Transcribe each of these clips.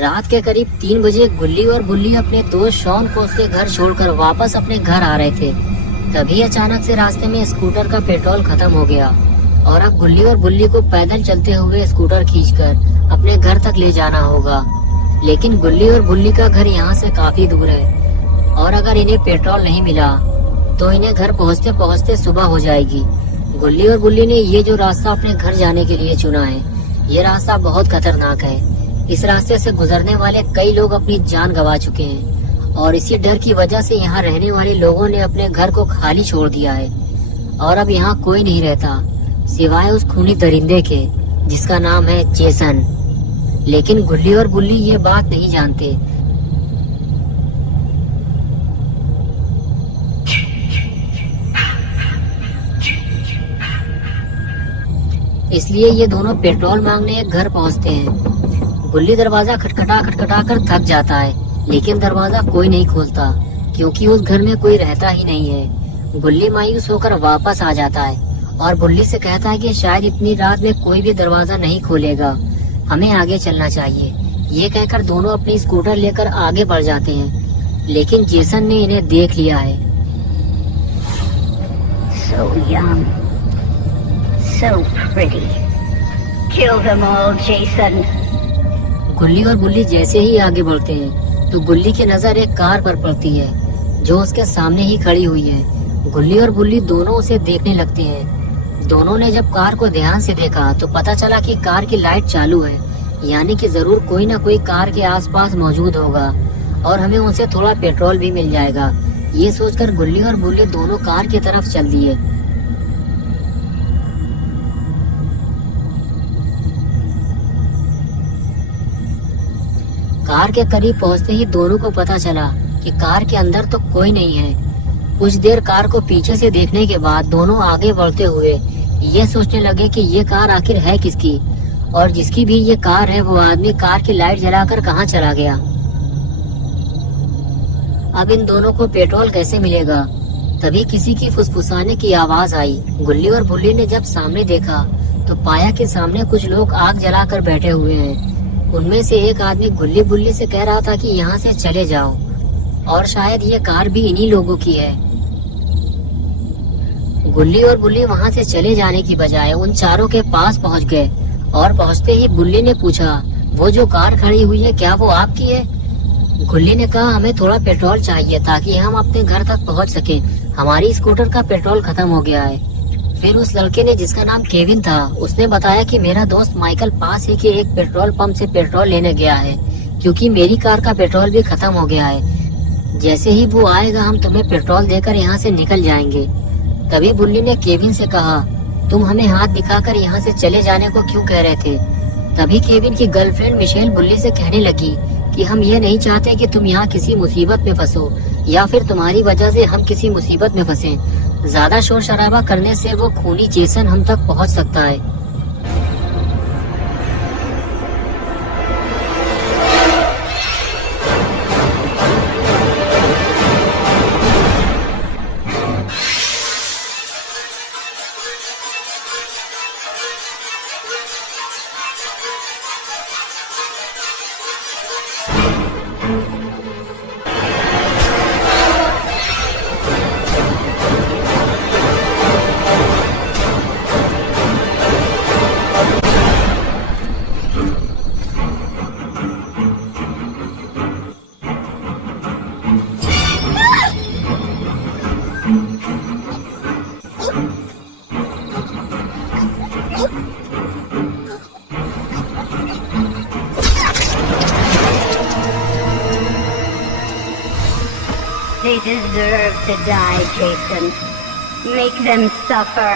रात के करीब 3 बजे गुल्ली और बुल्ली अपने दोस्त शॉन को उसके घर छोड़कर वापस अपने घर आ रहे थे। तभी अचानक से रास्ते में स्कूटर का पेट्रोल खत्म हो गया और अब गुल्ली और बुल्ली को पैदल चलते हुए स्कूटर खींचकर अपने घर तक ले जाना होगा। लेकिन गुल्ली और बुल्ली का घर यहाँ से काफी दूर है और अगर इन्हें पेट्रोल नहीं मिला तो इन्हें घर पहुँचते पहुँचते सुबह हो जाएगी। गुल्ली और बुल्ली ने ये जो रास्ता अपने घर जाने के लिए चुना है, ये रास्ता बहुत खतरनाक है। इस रास्ते से गुजरने वाले कई लोग अपनी जान गंवा चुके हैं और इसी डर की वजह से यहाँ रहने वाले लोगों ने अपने घर को खाली छोड़ दिया है और अब यहाँ कोई नहीं रहता सिवाय उस खूनी दरिंदे के जिसका नाम है जेसन। लेकिन गुल्ली और बुल्ली ये बात नहीं जानते। इसलिए ये दोनों पेट्रोल मांगने एक घर पहुंचते हैं। गुल्ली दरवाजा खटखटा खटखटा कर थक जाता है, लेकिन दरवाजा कोई नहीं खोलता क्योंकि उस घर में कोई रहता ही नहीं है। गुल्ली मायूस होकर वापस आ जाता है और बुल्ली से कहता है कि शायद इतनी रात में कोई भी दरवाजा नहीं खोलेगा, हमें आगे चलना चाहिए। ये कहकर दोनों अपनी स्कूटर लेकर आगे बढ़ जाते हैं, लेकिन जेसन ने इन्हें देख लिया है। So young, so pretty. Kill them all, Jason. गुल्ली और बुल्ली जैसे ही आगे बढ़ते हैं तो गुल्ली की नजर एक कार पर पड़ती है जो उसके सामने ही खड़ी हुई है। गुल्ली और बुल्ली दोनों उसे देखने लगते हैं। दोनों ने जब कार को ध्यान से देखा तो पता चला कि कार की लाइट चालू है, यानी कि जरूर कोई ना कोई कार के आसपास मौजूद होगा और हमें उनसे थोड़ा पेट्रोल भी मिल जाएगा। ये सोचकर गुल्ली और बुल्ली दोनों कार की तरफ चल दिए। कार के करीब पहुंचते ही दोनों को पता चला कि कार के अंदर तो कोई नहीं है। कुछ देर कार को पीछे से देखने के बाद दोनों आगे बढ़ते हुए ये सोचने लगे कि ये कार आखिर है किसकी और जिसकी भी ये कार है वो आदमी कार की लाइट जलाकर कहाँ चला गया। अब इन दोनों को पेट्रोल कैसे मिलेगा। तभी किसी की फुसफुसाने की आवाज आई। गुल्ली और बुल्ली ने जब सामने देखा तो पाया कि सामने कुछ लोग आग जलाकर बैठे हुए हैं। उनमें से एक आदमी गुल्ली बुल्ली से कह रहा था कि यहाँ से चले जाओ और शायद ये कार भी इन्हीं लोगों की है। गुल्ली और बुल्ली वहाँ से चले जाने की बजाय उन चारों के पास पहुँच गए और पहुँचते ही बुल्ली ने पूछा, वो जो कार खड़ी हुई है क्या वो आपकी है? गुल्ली ने कहा, हमें थोड़ा पेट्रोल चाहिए ताकि हम अपने घर तक पहुँच सके। हमारी स्कूटर का पेट्रोल खत्म हो गया है। फिर उस लड़के ने जिसका नाम केविन था उसने बताया कि मेरा दोस्त माइकल पास ही के एक पेट्रोल पंप से पेट्रोल लेने गया है क्योंकि मेरी कार का पेट्रोल भी खत्म हो गया है। जैसे ही वो आएगा हम तुम्हें पेट्रोल देकर यहाँ से निकल जाएंगे। तभी बुल्ली ने केविन से कहा, तुम हमें हाथ दिखाकर यहाँ से चले जाने को क्यों कह रहे थे? तभी केविन की गर्लफ्रेंड मिशेल बुल्ली से कहने लगी कि हम ये नहीं चाहते कि तुम यहाँ किसी मुसीबत में फंसो या फिर तुम्हारी वजह से हम किसी मुसीबत में फंसे। ज्यादा शोर शराबा करने से वो खूनी जेसन हम तक पहुँच सकता है। They deserve to die, Jason. Make them suffer.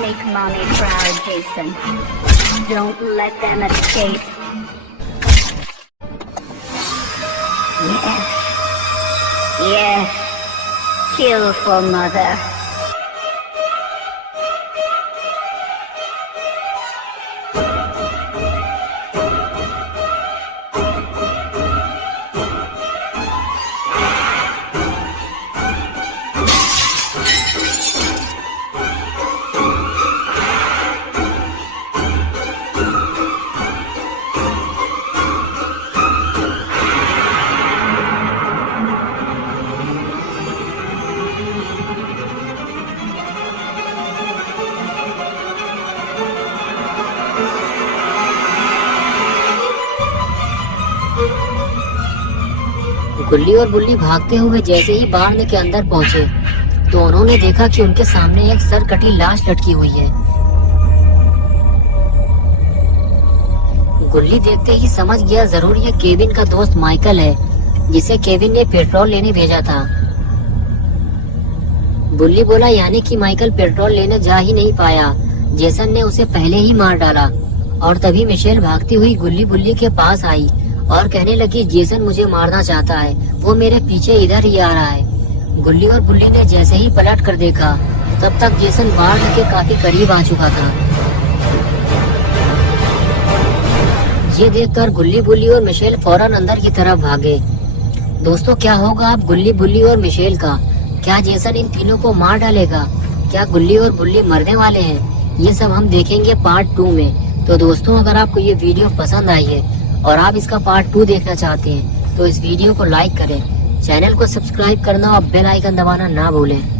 Make mommy proud, Jason. Don't let them escape. Yes. Yes. Kill for mother. गुल्ली और बुल्ली भागते हुए जैसे ही बाढ़ के अंदर पहुंचे तो उन्होंने देखा कि उनके सामने एक सर कटी लाश लटकी हुई है। गुल्ली देखते ही समझ गया जरूर ये केविन का दोस्त माइकल है जिसे केविन ने पेट्रोल लेने भेजा था। बुल्ली बोला यानी कि माइकल पेट्रोल लेने जा ही नहीं पाया, जेसन ने उसे पहले ही मार डाला। और तभी मिशेल भागती हुई गुल्ली बुल्ली के पास आई और कहने लगी जेसन मुझे मारना चाहता है, वो मेरे पीछे इधर ही आ रहा है। गुल्ली और बुल्ली ने जैसे ही पलट कर देखा तब तक जेसन बाढ़ के काफी करीब आ चुका था। ये देखकर गुल्ली बुल्ली और मिशेल फौरन अंदर की तरफ भागे। दोस्तों क्या होगा अब गुल्ली बुल्ली और मिशेल का? क्या जेसन इन तीनों को मार डालेगा? क्या गुल्ली और बुल्ली मरने वाले हैं? ये सब हम देखेंगे पार्ट 2 में। तो दोस्तों अगर आपको ये वीडियो पसंद आई है और आप इसका पार्ट 2 देखना चाहते हैं तो इस वीडियो को लाइक करें, चैनल को सब्सक्राइब करना और बेल आइकन दबाना ना भूलें।